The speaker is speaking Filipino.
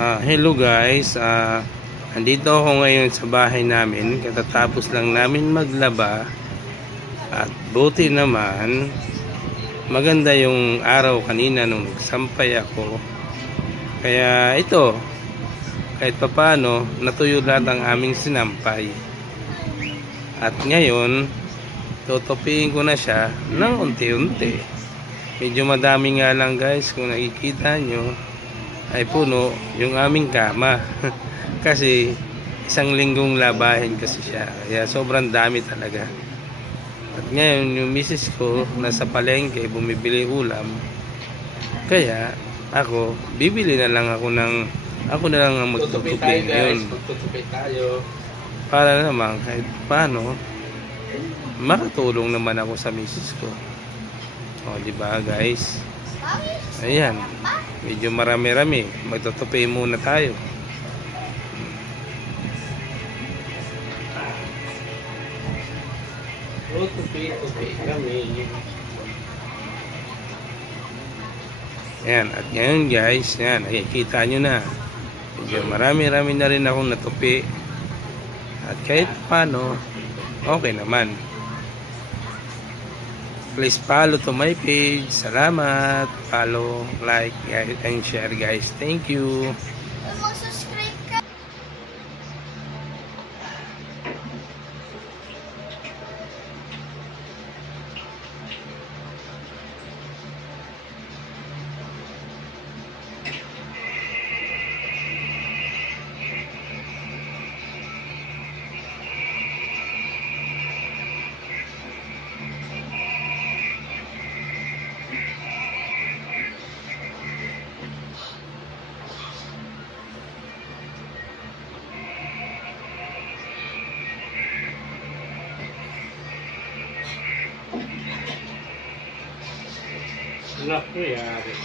Hello guys, andito ako ngayon sa bahay namin. Katatapos lang namin maglaba. At buti naman, maganda yung araw kanina nung nagsampay ako. Kaya ito, kahit papano, natuyo lahat ang aming sinampay. At ngayon, tutupiin ko na siya ng unti-unti. Medyo madami nga lang guys, kung nakikita nyo, ay puno yung aming kama. Kasi isang linggong labahin kasi siya, kaya sobrang dami talaga. At ngayon yung misis ko nasa palengke bumibili ulam, kaya ako bibili na lang ako na lang ang magtutupi ngayon. Magtutupi tayo. Para naman kahit paano makatulong naman ako sa misis ko. O di ba guys? Ayan, medyo marami-rami. Magtutupi muna tayo. Tutupi kami. Ayan, at ngayon guys, ayan, nakikita nyo na. Medyo marami-rami na rin akong natupi. At kahit paano, okay naman. Please follow to my page. Salamat. Follow, like, and share guys. Thank you. Mag-subscribe ka. Naku yari.